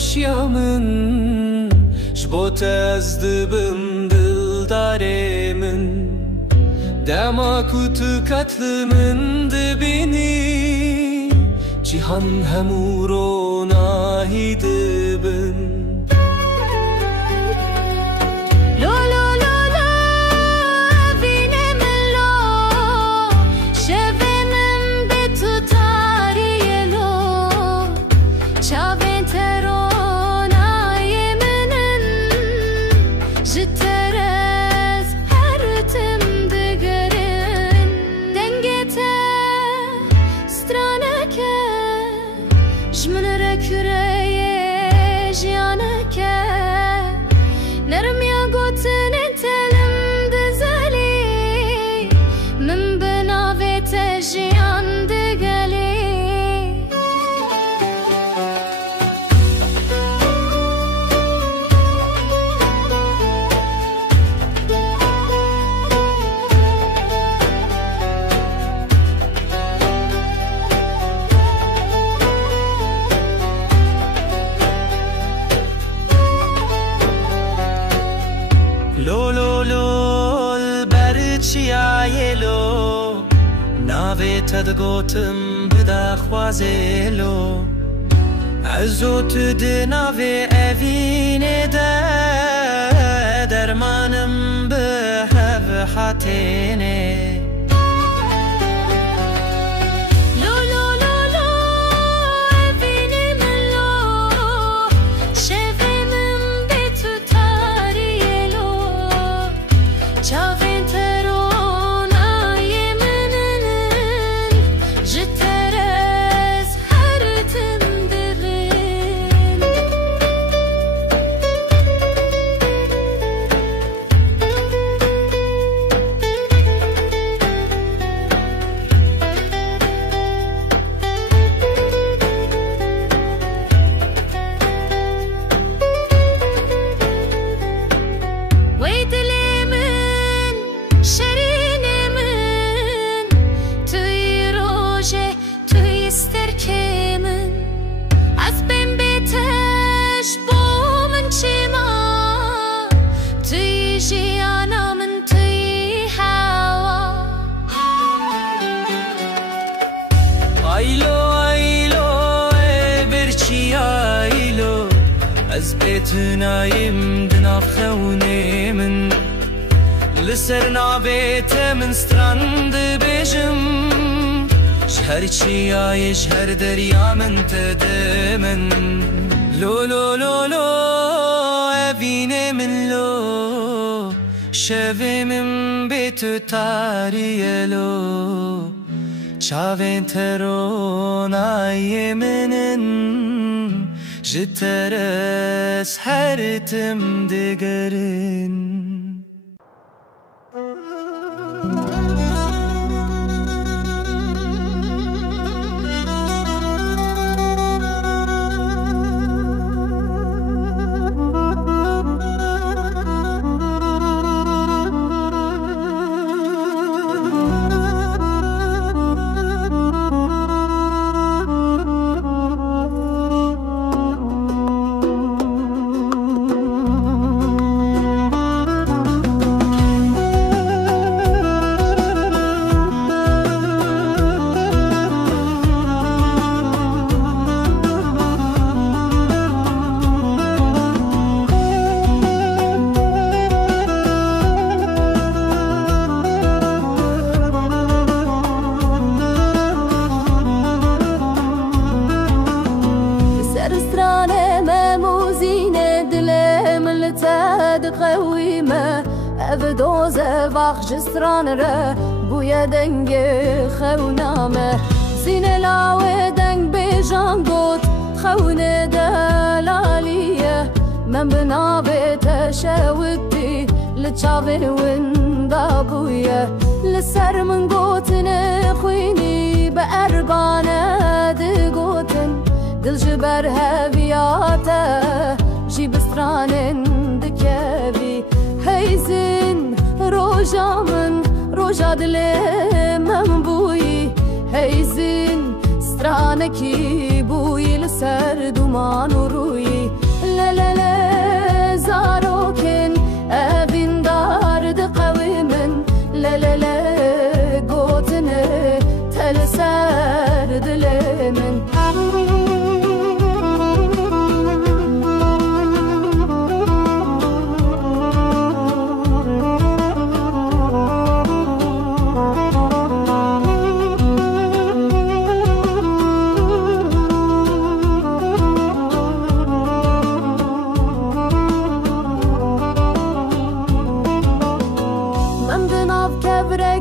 başyamın Jbot ez dibim dildaremin Dema kutu katlımın dibini Cihan hemurona hidibin تدگوتم بده خوازلو عزوت دناوی اوین ده درمانم به هف حتینه تنايم دناف خوني من لسرنا بيت من ستراند بيجم شهر چياي شهر دريا من تدمن لو لو لو لو ابيني من لو شوي من بيت تاري لو چاوين ترونا يمنن جترس هرتم دگرن جستران را بوی دنگ خونامه زین لاوه دنگ بیجان گوت خونه دلالیه من بنابه تشاوتی لچاوین وندا بویه لسر من گوت نخوینی به اربانه دگوتن دل جبر هویاته جی بسترانن دکوی هیزن روجا من روجا دلم بوی هیزن سترانکی بوی لسر دومان و روی سر دل من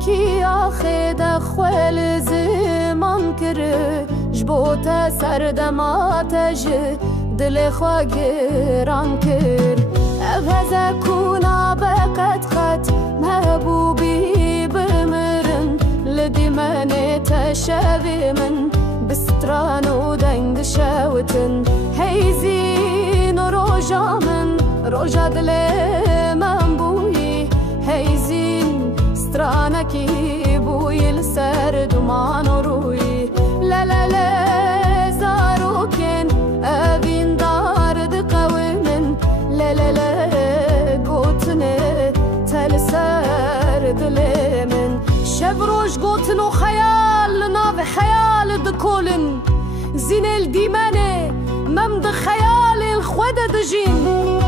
کی آخه دخول زمان کره جبوت سردم آتش دل خواه گران کر افهزه کونا بقت خط محبوبی بمرن لدی من تشوی من بستران و دنگ شوتن هیزین و روژا من روژا دل من بوی هیزین سترانکی بوی لسر دمان و روی لالله زاروکن اوین دارد قومن لالله گوتنه تل سر دل من شب روش گوتن و خیال ناو خیال دکولن زین الدیمانه ممد خیال الخود دجین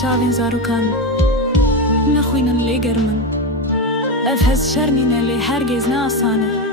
چاوین زاروکان نخوینن لێگەر من افهز شرنينا اللي هرگز ناسانه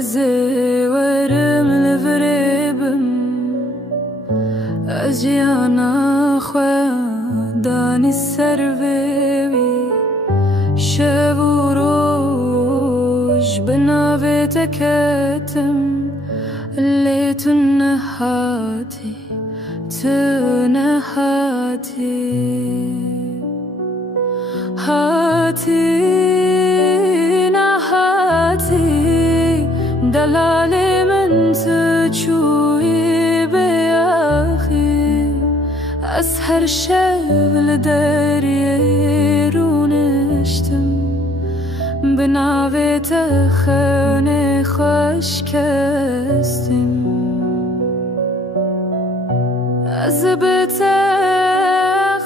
تأزورم الفريبم أجيانا خداني السربيبي شبوروش بنافي تكتم اللي تنهاتي هاتي دلالي من تشوي بياخي أسهر شب لدرير ونشتم بناوي تخوني خوش كستم أزبت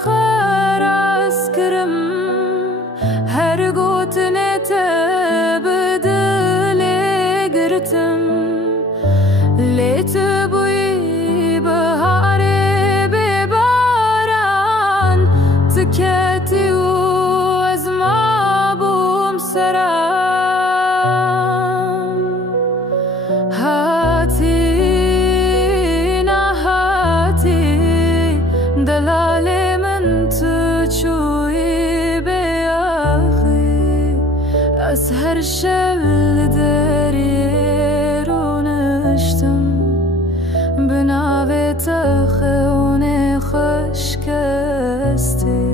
خراس كرم هر قوتني تبدلي قرتم ليت بوي بهاري بباران تكاتي وازما بوم سرام هاتي نهاتي دلالي من تشوي بياخي أسهر شبل درير ونشتم بناوي تخوني خوش كستي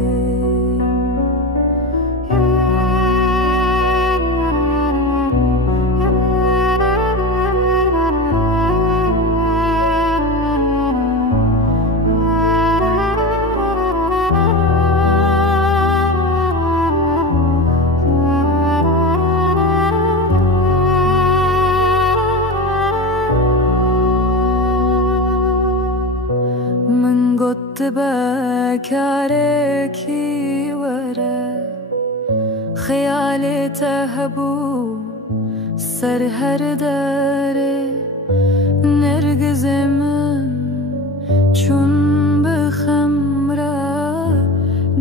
قلت بكاركي ورا خيالي تهبو سر هر داره نرگز من چون بخمره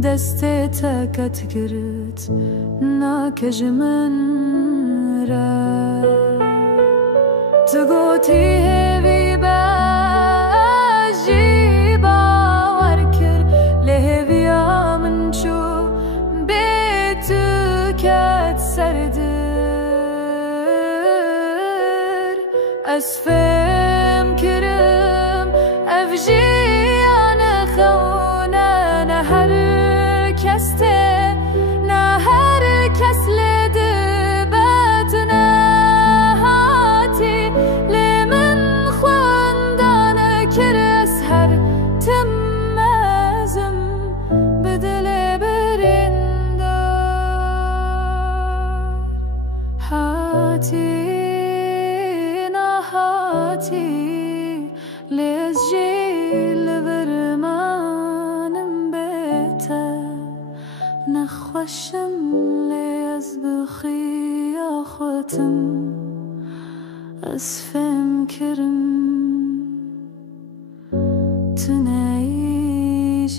دست تکت گرت ناکج من را تو گوتی هیوی أسفم كرم أفجي أنا خونا نهر كسته نهر كسل دبتنا هاتي لمن خواندانا كر أسهر تمازم بدل برندار هاتي هاتي لزجيل برمانم بيتا نخوشم ليز بخي ختم أسفم كرم تنعيش